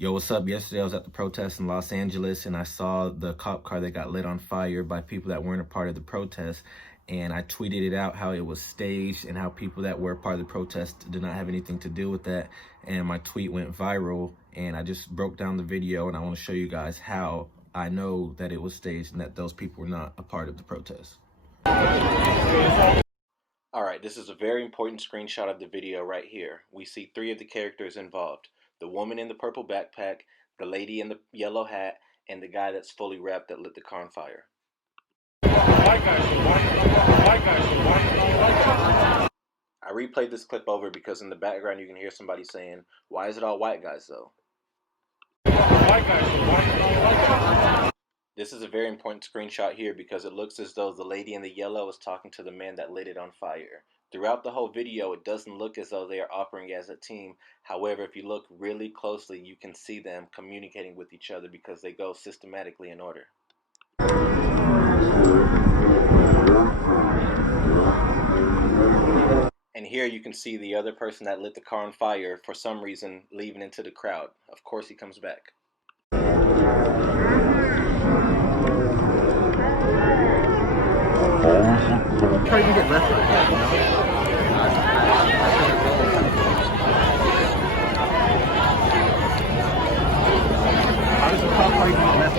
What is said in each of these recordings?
Yo, what's up? Yesterday I was at the protest in Los Angeles and I saw the cop car that got lit on fire by people that weren't a part of the protest. And I tweeted it out how it was staged and how people that were part of the protest did not have anything to do with that. And my tweet went viral and I just broke down the video and I want to show you guys how I know that it was staged and that those people were not a part of the protest. Alright, this is a very important screenshot of the video right here. We see three of the characters involved. The woman in the purple backpack, the lady in the yellow hat, and the guy that's fully wrapped that lit the car on fire. I replayed this clip over because in the background you can hear somebody saying, "Why is it all white guys though?" This is a very important screenshot here because it looks as though the lady in the yellow is talking to the man that lit it on fire. Throughout the whole video, it doesn't look as though they are operating as a team. However, if you look really closely, you can see them communicating with each other because they go systematically in order. And here you can see the other person that lit the car on fire, for some reason, leaving into the crowd. Of course he comes back. Try to get left right here, you know? How does the cop car get left?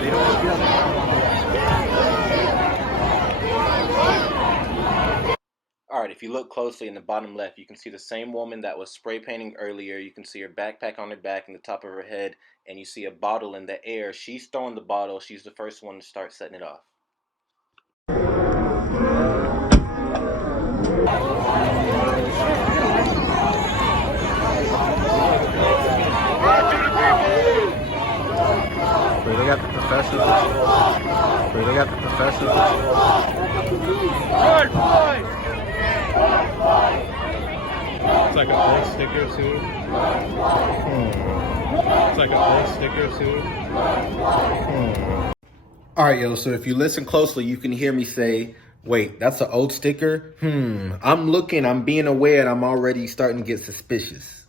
They don't want to get up. Alright, if you look closely in the bottom left, you can see the same woman that was spray painting earlier. You can see her backpack on her back and the top of her head, and you see a bottle in the air. She's throwing the bottle. She's the first one to start setting it off. Where they got the professors? Where they got the professors? Floyd! It's like a old sticker too. It's like a old sticker too. Alright, yo, so if you listen closely, you can hear me say, wait, that's an old sticker? I'm looking, I'm being aware, and I'm already starting to get suspicious.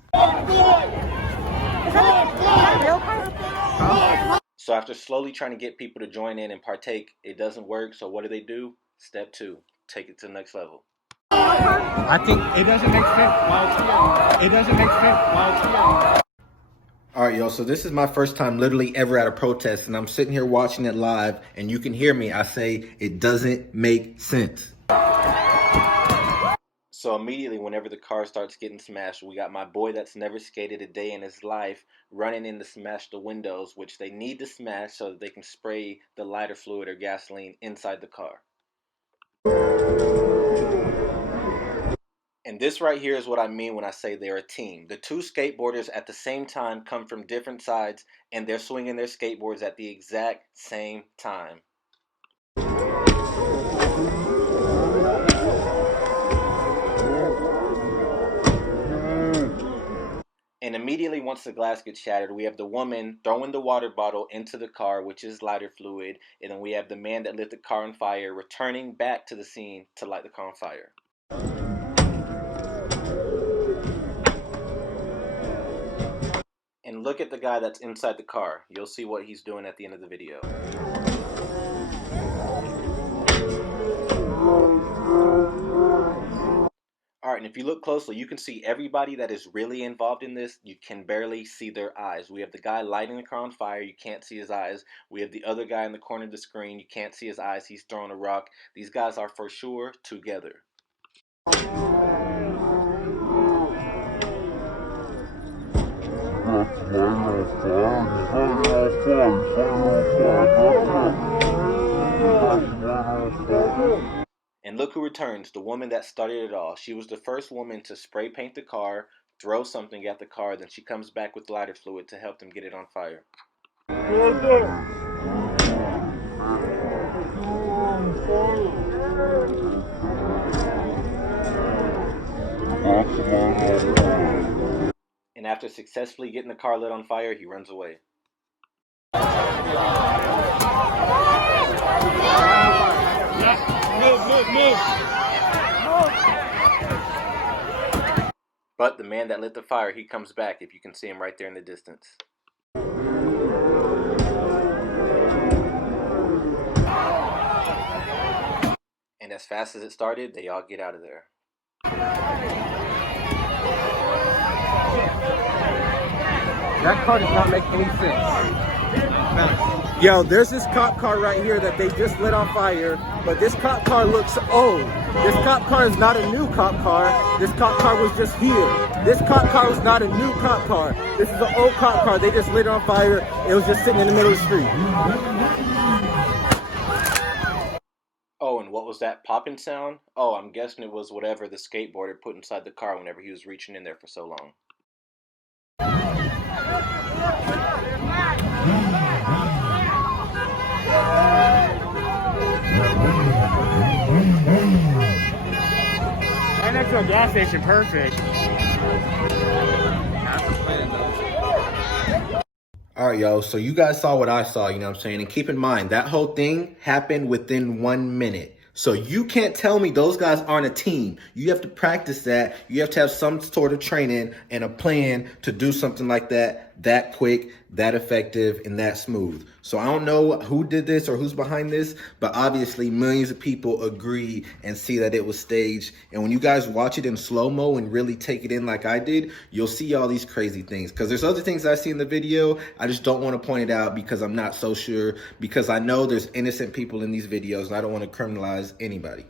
So after slowly trying to get people to join in and partake, it doesn't work, so what do? Step 2, take it to the next level. I think it doesn't make sense while it's here. It doesn't make sense while it's here. Alright, yo, so this is my first time literally ever at a protest, and I'm sitting here watching it live, and you can hear me. I say, it doesn't make sense. So immediately, whenever the car starts getting smashed, we got my boy that's never skated a day in his life running in to smash the windows, which they need to smash so that they can spray the lighter fluid or gasoline inside the car. And this right here is what I mean when I say they're a team. The two skateboarders at the same time come from different sides, and they're swinging their skateboards at the exact same time. And immediately once the glass gets shattered, we have the woman throwing the water bottle into the car, which is lighter fluid, and then we have the man that lit the car on fire returning back to the scene to light the car on fire. And look at the guy that's inside the car. You'll see what he's doing at the end of the video. Alright, and if you look closely, you can see everybody that is really involved in this. You can barely see their eyes. We have the guy lighting the car on fire. You can't see his eyes. We have the other guy in the corner of the screen. You can't see his eyes. He's throwing a rock. These guys are for sure together. And look who returns, the woman that started it all. She was the first woman to spray paint the car, throw something at the car, then she comes back with lighter fluid to help them get it on fire. And after successfully getting the car lit on fire, he runs away. Move. But the man that lit the fire, he comes back, if you can see him right there in the distance. And as fast as it started, they all get out of there. That car does not make any sense. Yo, there's this cop car right here that they just lit on fire, but this cop car looks old. This cop car is not a new cop car. This cop car was just here. This cop car was not a new cop car. This is an old cop car. They just lit it on fire. It was just sitting in the middle of the street. Oh, and what was that popping sound? Oh, I'm guessing it was whatever the skateboarder put inside the car whenever he was reaching in there for so long. Right next to a gas station, perfect. All right, yo, so you guys saw what I saw, you know what I'm saying? And keep in mind, that whole thing happened within 1 minute. So you can't tell me those guys aren't a team. You have to practice that. You have to have some sort of training and a plan to do something like that quick, that effective, and that smooth. So I don't know who did this or who's behind this, but obviously millions of people agree and see that it was staged. And when you guys watch it in slow-mo and really take it in like I did, you'll see all these crazy things. Because there's other things I see in the video, I just don't want to point it out because I'm not so sure, because I know there's innocent people in these videos and I don't want to criminalize anybody.